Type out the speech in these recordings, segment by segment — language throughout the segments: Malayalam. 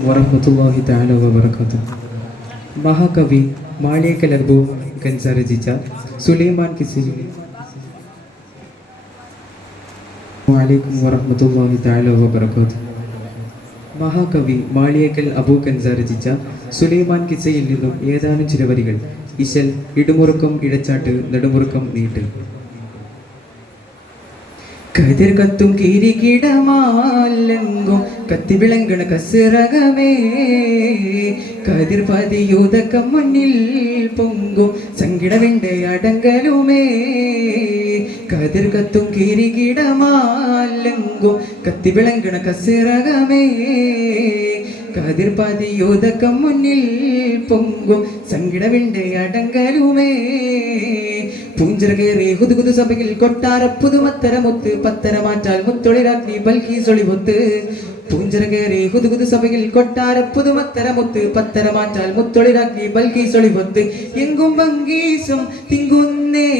വറഹ്മത്തുള്ളാഹി തആല വബറകാതുഹു. മഹാകവി മാളിയേക്കൽ അബൂ ഖൻസ രചിച്ച സുലൈമാൻ കിസ്സയിൽ. വഅലൈക്കും വറഹ്മത്തുള്ളാഹി തആല വബറകാതുഹു. മഹാകവി മാളിയേക്കൽ അബൂ ഖൻസ രചിച്ച സുലൈമാൻ കിസ്സയിൽ നിന്നും ഏതാനും ചില വരികൾ. ഇശൽ ഇടുമുറുക്കം ഇഴച്ചാട്ട് നെടുമുറുക്കം നീട്ട്. കതിർ കത്തും കിരീകിടമാലെങ്കും കത്തി വിളങ്ങണ കസിറകമേ, കതിർ പതിയൂതക്കം മുന്നിൽ പൊങ്കും സങ്കിടവിൻ്റെ അടങ്കലുമേ. കതിർ കത്തും കിരീകിടമാലെങ്കും കത്തി വിളങ്ങണ കസിറകമേ, കതിർ പതിയൂതക്കം മുന്നിൽ പൊങ്കും സങ്കിടവിൻ്റെ അടങ്കലുമേ. പൂഞ്ചിറകേറി ഹുദുഹുദു സഭയിൽ കൊട്ടാര പുതുമത്തരമൊത്ത് പത്തര മാറ്റാൽ മുത്തൊളിരാഗ്നി ബൽക്കി സൊളിവൊത്ത്. പൂഞ്ചിറകേറി ഹുദുഹുദു സഭയിൽ കൊട്ടാര പുതുമത്തരമൊത്ത് പത്തര മാറ്റാൽ മുത്തൊളിരാഗ്നി ബൽക്കി സൊളിവൊത്ത്. എങ്കും ഭംഗീസും തിങ്കുന്നേ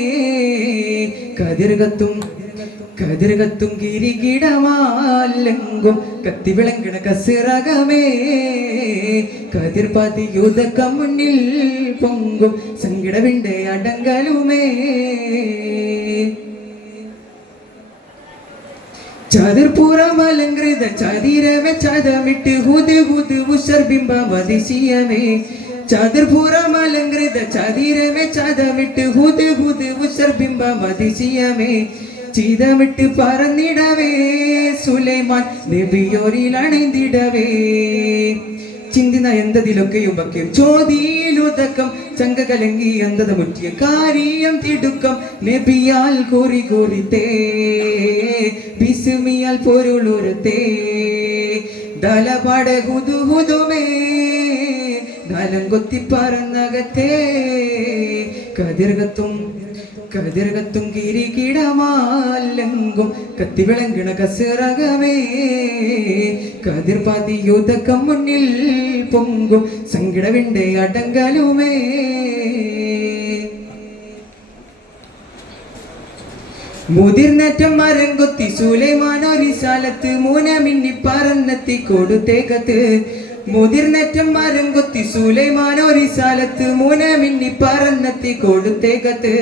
കതിർകത്തും കതിർകത്തും കിരീകിടമാലെങ്കും കത്തി വിളങ്ങണ കസിറകമേ, കതിർ പതിയൂതക്കം മുന്നിൽ പൊങ്കും സങ്കിടവിൻ്റെ അടങ്കലുമേ. ചതുർപുറമലങ്കൃത ചതിരവ ചതമിട്ട് ഹുദ് ഹുദ് ഉഷർബിംബം വദിശിയമേ. ചതുർപുറമലങ്കൃത ചതിരവ ചതമിട്ട് ഹുദ് ഹുദ് ഉഷർബിംബം വദിശിയമേ. ചിതമിട്ട് പറന്നിടവേ സുലൈമാൻ നബിയോരിൽ അണിந்திടവേ. ചിന്തിന എന്തതിലൊക്കെയും വയ്ക്കും ചോദ്യയിലുതക്കം ചങ്ക കലങ്കി അന്തത മുറ്റിയ കാര്യം തിടുക്കം. നബിയാൽ കോറി കോറിത്തേ ബിസ്മിയാൽ പൊരുളുരത്തേ. ദലപാട ഹുദു ഹുദുമേ ദലം കൊത്തി പറന്നകത്തേ. കതിർകത്തും കതിർകത്തും കിരീകിടമാലെങ്കും കത്തി വിളങ്ങണ കസിറകമേ, കതിർ പതിയൂതക്കം മുന്നിൽ പൊങ്കും സങ്കിടവിൻ്റെ അടങ്കലുമേ. മുതിർന്നറ്റം മരം കൊത്തി സുലൈമാൻ ഒരിശാലത്ത് മൂനമിന്നി പറന്നെത്തി കൊടുത്തേക്കത്ത്. മുതിർന്നറ്റം മരം കൊത്തി സുലൈമാൻ ഒരിശാലത്ത് മൂനമിന്നി പറന്നെത്തി കൊടുത്തേക്കത്ത്.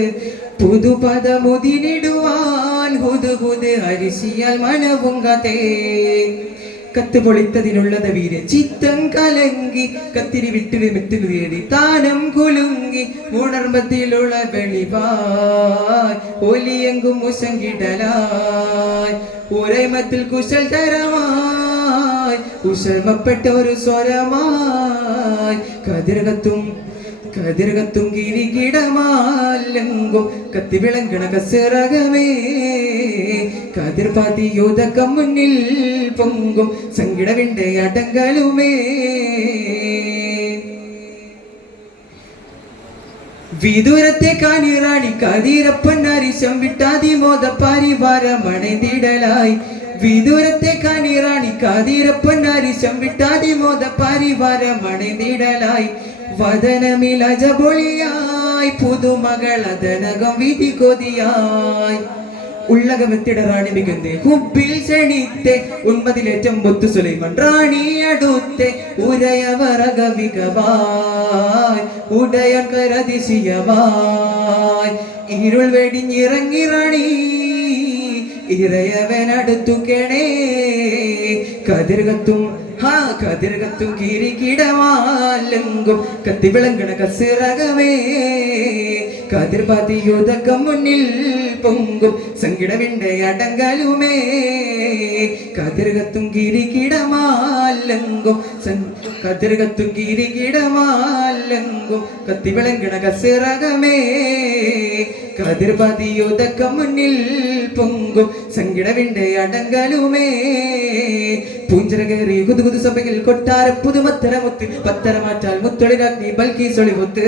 പുതുപദ മുതിനിടുവാൻ ഹുദ് ഹുദ് അരിശിയാൽ മനവുങ്കതേ. കത്ത് പൊളിത്തതിനുള്ളത് വീര് ചിത്തം കലങ്കി കത്തിരി വിട്ടിന് മെത്തിൽ തേടി താനം കുലുങ്ങി ഉണർമ്പത്തിലുള്ള വെളിവായ് ഒലിയെങ്കും മുശങ്കിടലായ് ഉരൈമത്തിൽ കുശൽ തരമായി ഉഷർമപ്പെട്ട ഒരു സ്വരമായി. കതിർകത്തും കതിർകത്തും കിരീകിടമാലെങ്കും കത്തി വിളങ്ങണ കസിറകമേ, കതിർ പതിയൂതക്കം മുന്നിൽ പൊങ്കും സങ്കിടവിൻ്റെ അടങ്കലുമേ. വിദൂരത്തെ കാനിറാണി കതിരപ്പന്നരിശം വിട്ടാതിമോദ പരിവാരമണിതിടലായി. വിദൂരത്തെ കാനിറാണി കതിരപ്പന്നരിശം വിട്ടാതിമോദ പരിവാരമണിതിടലായി. വദനമിലജപൊളിയായി പുതുമകളതനകം വിധി കൊതിയായി. ഉള്ളകമെത്തിട റാണി മികുന്നേ ഹുബിൽ ക്ഷണിത്തെ ഉന്മതിലേറ്റം മുത്തു സുലൈമാൻ റാണി അടുത്തെ. ഉരയവറക മികവായ് ഉടയൻ കരതിശയവായ് ഇരുൾ വെടിഞ്ഞിറങ്ങി റാണി ഇറയവനടുത്തു കെണേ. കതിർകത്തും കതിർകത്തും കിരീകിടമാലെങ്കും കത്തി വിളങ്ങണ കസിറകമേ, കതിർ പതിയൂതക്കം മുന്നിൽ പൊങ്കും സങ്കിടവിൻ്റെ അടങ്കലുമേ. കതിർകത്തും കിരീകിടമാലെങ്കും കതിർകത്തും കിരീകിടമാലെങ്കും കത്തി വിളങ്ങണ കസിറകമേ, കതിർ പതിയൂതക്കം മുന്നിൽ പൊങ്കും സങ്കിടവിൻ്റെ അടങ്കലുമേ. പൂഞ്ചിറകേറി ഹുദുഹുദു സഭയിൽ കൊട്ടാര പുതുമത്തരമൊത്ത് പത്തര മാറ്റാൽ മുത്തൊളിരാഗ്നി ബൽക്കി സൊളിവൊത്ത്.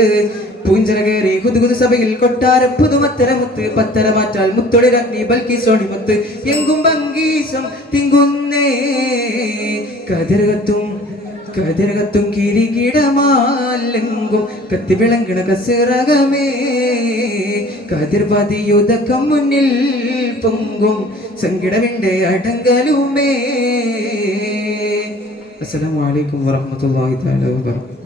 പൂഞ്ചിറകേറി ഹുദുഹുദു സഭയിൽ കൊട്ടാര പുതുമത്തരമൊത്ത് പത്തര മാറ്റാൽ മുത്തൊളിരാഗ്നി ബൽക്കി സൊളിവൊത്ത്. എങ്കും ഭംഗീസം തിങ്കുന്നേ കതിർകത്തും കതിർകത്തും കിരീകിടമാലെങ്കും കത്തി വിളങ്ങണ കസിറകമേ, കതിർ പതിയൂതക്കം മുന്നിൽ പൊങ്കും സങ്കിടവിൻ്റെ അടങ്കലുമേ. അസ്സലാമു അലൈക്കും വറഹ്മത്തുള്ളാഹി തആല വബറകാതുഹു.